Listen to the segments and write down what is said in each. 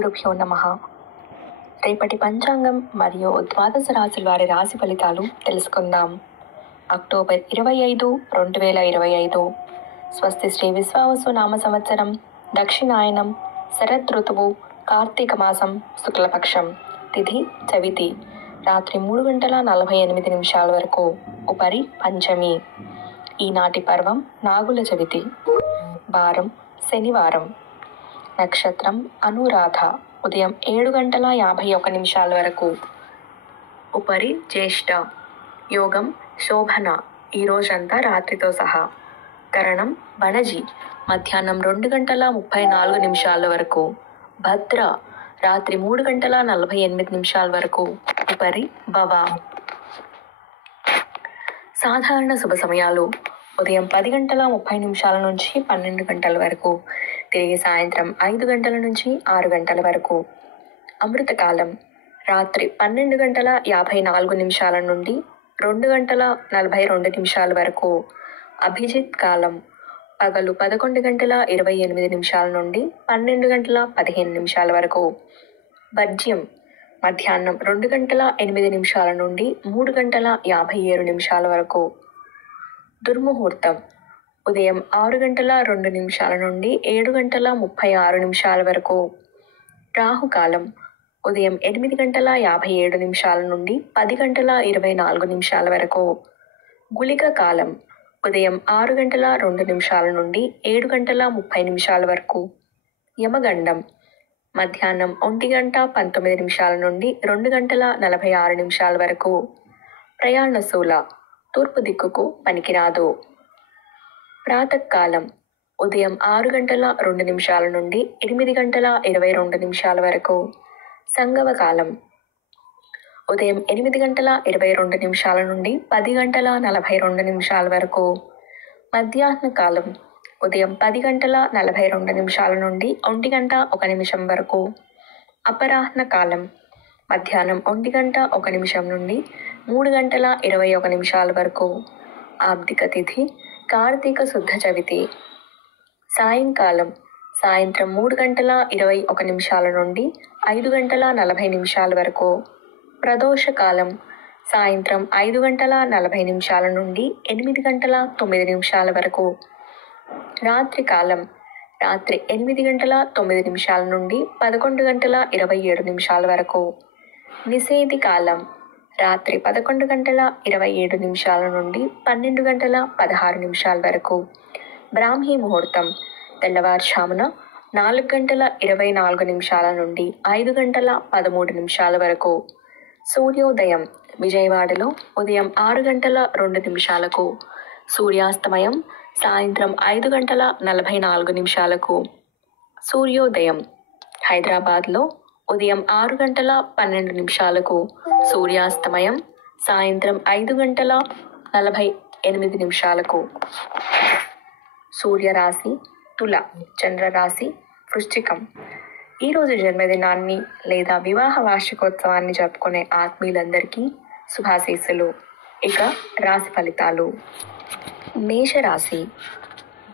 గురుభ్యో నమః. రేపటి పంచాంగం మరియు ద్వాదశ రాశుల వారి రాశి ఫలితాలు తెలుసుకుందాం. అక్టోబర్ 25, 2025 స్వస్తి శ్రీ విశ్వావసు నామ సంవత్సరం, దక్షిణాయనం, శరద్ ఋతువు, కార్తీక మాసం, శుక్లపక్షం, తిథి చవితి, రాత్రి 3:48 వరకు, ఉపరి పంచమి. ఈనాటి పర్వం నాగుల చవితి. వారం శనివారం. నక్షత్రం అనురాధ, ఉదయం 7:51 వరకు, ఉపరి జ్యేష్ఠ. యోగం శోభన, ఈ రోజంతా రాత్రితో సహా. కరణం బణజి, మధ్యాహ్నం 2:34 వరకు. భద్ర, రాత్రి 3:48 వరకు, ఉపరి భవ. సాధారణ శుభ సమయాలు: ఉదయం 10:30 నుంచి 12 గంటల వరకు, తిరిగి సాయంత్రం 5 గంటల నుంచి 6 గంటల వరకు. అమృతకాలం: రాత్రి 12:54 నుండి 2:42 వరకు. అభిజిత్ కాలం: పగలు 11:28 నుండి 12:15 వరకు. వర్జ్యం: మధ్యాహ్నం 2:08 నుండి 3:57 వరకు. దుర్ముహూర్తం: ఉదయం 6:02 నుండి 7:36 వరకు. రాహుకాలం: ఉదయం 8:57 నుండి 10:24 వరకు. గుళిక కాలం: ఉదయం 6:02 నుండి 7:30 వరకు. యమగండం: మధ్యాహ్నం 1:19 నుండి 2:46 వరకు. ప్రయాణశూల: తూర్పు దిక్కుకు పనికిరాదు. ప్రాతకాలం: ఉదయం 6:02 నుండి 8:22 వరకు. సంగమకాలం: ఉదయం 8:22 నుండి 10:42 వరకు. మధ్యాహ్న కాలం: ఉదయం 10:42 నుండి 1:01 వరకు. అపరాహ్న కాలం: మధ్యాహ్నం 1:01 నుండి 3:21 వరకు. ఆబ్దిక తిథి కార్తీక శుద్ధ చవితి. సాయంకాలం: సాయంత్రం 3:21 నుండి 5:40 వరకు. ప్రదోష కాలం: సాయంత్రం 5:40 నుండి 8:09 వరకు. రాత్రి కాలం: రాత్రి 8:09 నుండి 11:27 వరకు. నిషేధి కాలం: రాత్రి 11:27 నుండి 12:16 వరకు. బ్రాహ్మీ ముహూర్తం: తెల్లవారుజామున 4:24 నుండి 5:13 వరకు. సూర్యోదయం: విజయవాడలో ఉదయం 6:02 సూర్యాస్తమయం సాయంత్రం 5:44 సూర్యోదయం: హైదరాబాద్లో ఉదయం 6:12 సూర్యాస్తమయం సాయంత్రం 5:48 సూర్యరాశి తుల, చంద్రరాశి వృశ్చికం. ఈరోజు జన్మదినాన్ని లేదా వివాహ వార్షికోత్సవాన్ని జరుపుకునే ఆత్మీయులందరికీ శుభాశీస్సులు. ఇక రాశి ఫలితాలు. మేషరాశి.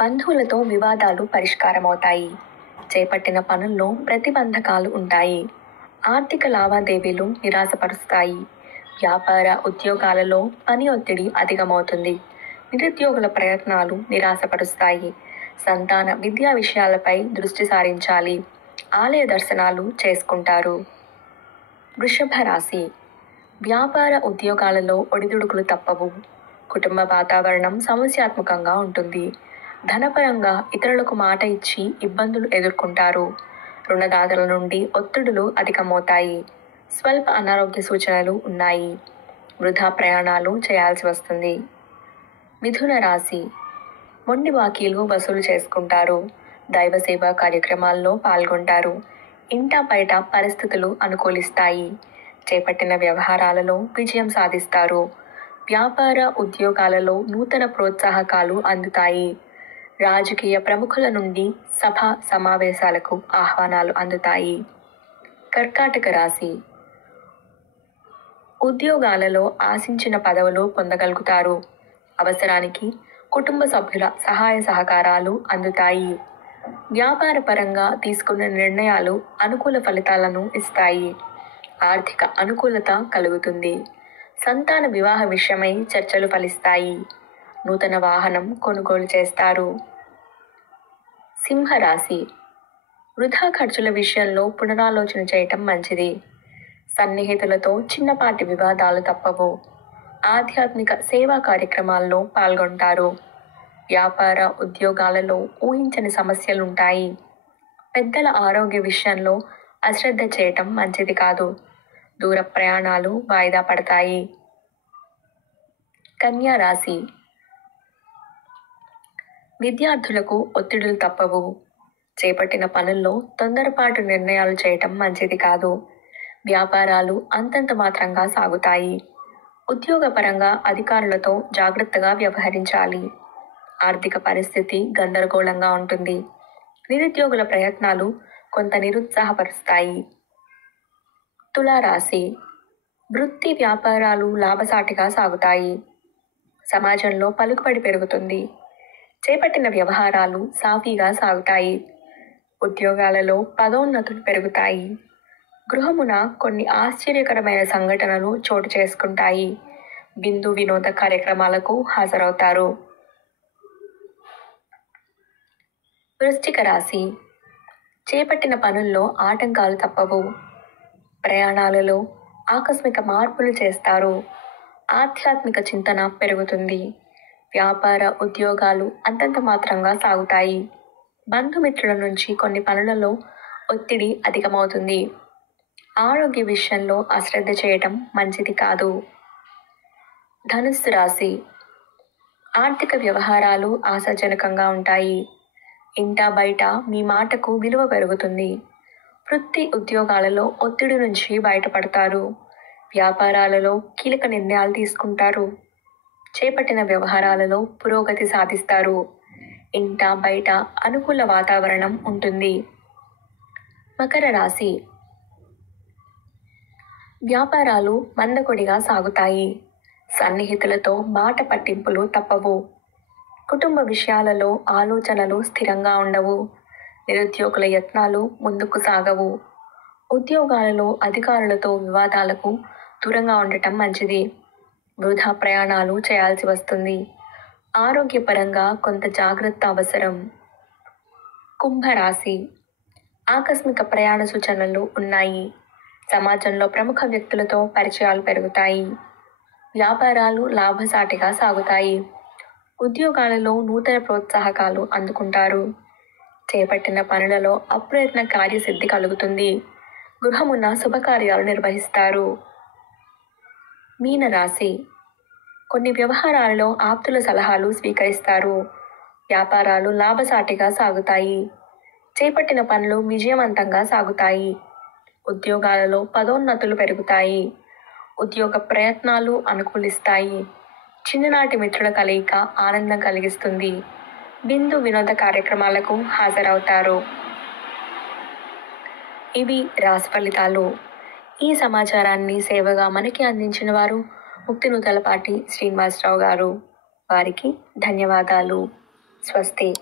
బంధువులతో వివాదాలు పరిష్కారమవుతాయి. చేపట్టిన పనుల్లో ప్రతిబంధకాలు ఉంటాయి. ఆర్థిక లావాదేవీలు నిరాశపరుస్తాయి. వ్యాపార ఉద్యోగాలలో పని ఒత్తిడి అధికమవుతుంది. నిరుద్యోగుల ప్రయత్నాలు నిరాశపరుస్తాయి. సంతాన విద్యా విషయాలపై దృష్టి సారించాలి. ఆలయ దర్శనాలు చేసుకుంటారు. వృషభ రాశి. వ్యాపార ఉద్యోగాలలో ఒడిదుడుకులు తప్పవు. కుటుంబ వాతావరణం సమస్యాత్మకంగా ఉంటుంది. ధనపరంగా ఇతరులకు మాట ఇచ్చి ఇబ్బందులు ఎదుర్కొంటారు. రుణదాతల నుండి ఒత్తిడులు అధికమవుతాయి. స్వల్ప అనారోగ్య సూచనలు ఉన్నాయి. వృధా ప్రయాణాలు చేయాల్సి వస్తుంది. మిథున రాశి. మొండి బాకీలు వసూలు చేసుకుంటారు. దైవ సేవా కార్యక్రమాల్లో పాల్గొంటారు. ఇంటా బయట పరిస్థితులు అనుకూలిస్తాయి. చేపట్టిన వ్యవహారాలలో విజయం సాధిస్తారు. వ్యాపార ఉద్యోగాలలో నూతన ప్రోత్సాహకాలు అందుతాయి. రాజకీయ ప్రముఖుల నుండి సభ సమావేశాలకు ఆహ్వానాలు అందుతాయి. కర్కాటక రాశి. ఉద్యోగాలలో ఆశించిన పదవులు పొందగలుగుతారు. అవసరానికి కుటుంబ సభ్యుల సహాయ సహకారాలు అందుతాయి. వ్యాపార పరంగా తీసుకున్న నిర్ణయాలు అనుకూల ఫలితాలను ఇస్తాయి. ఆర్థిక అనుకూలత కలుగుతుంది. సంతాన వివాహ విషయమై చర్చలు ఫలిస్తాయి. నూతన వాహనం కొనుగోలు చేస్తారు. సింహరాశి. వృధా ఖర్చుల విషయంలో పునరాలోచన చేయటం మంచిది. సన్నిహితులతో చిన్నపాటి వివాదాలు తప్పవు. ఆధ్యాత్మిక సేవా కార్యక్రమాల్లో పాల్గొంటారు. వ్యాపార ఉద్యోగాలలో ఊహించని సమస్యలుంటాయి. పెద్దల ఆరోగ్య విషయంలో అశ్రద్ధ చేయటం మంచిది కాదు. దూర ప్రయాణాలు వాయిదా పడతాయి. కన్యా రాశి. విద్యార్థులకు ఒత్తిడులు తప్పవు. చేపట్టిన పనుల్లో తొందరపాటు నిర్ణయాలు చేయటం మంచిది కాదు. వ్యాపారాలు అంతంత మాత్రంగా సాగుతాయి. ఉద్యోగపరంగా అధికారులతో జాగ్రత్తగా వ్యవహరించాలి. ఆర్థిక పరిస్థితి గందరగోళంగా ఉంటుంది. నిరుద్యోగుల ప్రయత్నాలు కొంత నిరుత్సాహపరుస్తాయి. తులారాశి. వృత్తి వ్యాపారాలు లాభసాటిగా సాగుతాయి. సమాజంలో పలుకుబడి పెరుగుతుంది. చేపట్టిన వ్యవహారాలు సాఫీగా సాగుతాయి. ఉద్యోగాలలో పదోన్నతులు పెరుగుతాయి. గృహమున కొన్ని ఆశ్చర్యకరమైన సంఘటనలు చోటు చేసుకుంటాయి. విందు వినోద కార్యక్రమాలకు హాజరవుతారు. వృశ్చిక రాశి. చేపట్టిన పనుల్లో ఆటంకాలు తప్పవు. ప్రయాణాలలో ఆకస్మిక మార్పులు చేస్తారు. ఆధ్యాత్మిక చింతన పెరుగుతుంది. వ్యాపార ఉద్యోగాలు అంతంత మాత్రంగా సాగుతాయి. బంధుమిత్రుల నుంచి కొన్ని పనులలో ఒత్తిడి అధికమవుతుంది. ఆరోగ్య విషయంలో అశ్రద్ధ చేయటం మంచిది కాదు. ధనుస్సు రాశి. ఆర్థిక వ్యవహారాలు ఆశాజనకంగా ఉంటాయి. ఇంటా బయట మీ మాటకు విలువ పెరుగుతుంది. వృత్తి ఉద్యోగాలలో ఒత్తిడి నుంచి బయటపడతారు. వ్యాపారాలలో కీలక నిర్ణయాలు తీసుకుంటారు. చేపట్టిన వ్యవహారాలలో పురోగతి సాధిస్తారు. ఇంటా బయట అనుకూల వాతావరణం ఉంటుంది. మకర రాశి. వ్యాపారాలు మందకొడిగా సాగుతాయి. సన్నిహితులతో మాట పట్టింపులు తప్పవు. కుటుంబ విషయాలలో ఆలోచనలు స్థిరంగా ఉండవు. నిరుద్యోగుల యత్నాలు ముందుకు సాగవు. ఉద్యోగాలలో అధికారులతో వివాదాలకు దూరంగా ఉండటం మంచిది. వృధా ప్రయాణాలు చేయాల్సి వస్తుంది. ఆరోగ్యపరంగా కొంత జాగ్రత్త అవసరం. కుంభరాశి. ఆకస్మిక ప్రయాణ సూచనలు ఉన్నాయి. సమాజంలో ప్రముఖ వ్యక్తులతో పరిచయాలు పెరుగుతాయి. వ్యాపారాలు లాభసాటిగా సాగుతాయి. ఉద్యోగాలలో నూతన ప్రోత్సాహకాలు అందుకుంటారు. చేపట్టిన పనులలో అప్రయత్న కార్యసిద్ధి కలుగుతుంది. గృహమున శుభకార్యాలు నిర్వహిస్తారు. మీనరాశి. కొన్ని వ్యవహారాలలో ఆప్తుల సలహాలు స్వీకరిస్తారు. వ్యాపారాలు లాభసాటిగా సాగుతాయి. చేపట్టిన పనులు విజయవంతంగా సాగుతాయి. ఉద్యోగాలలో పదోన్నతులు పెరుగుతాయి. ఉద్యోగ ప్రయత్నాలు అనుకూలిస్తాయి. చిన్ననాటి మిత్రుల కలయిక ఆనందం కలిగిస్తుంది. విందు వినోద కార్యక్రమాలకు హాజరవుతారు. ఇవి రాశి ఫలితాలు. ఈ సమాచారాన్ని సేవగా మనకి అందించిన వారు ముక్తినూతలపాటి శ్రీనివాసరావు గారు. వారికి ధన్యవాదాలు. స్వస్తి.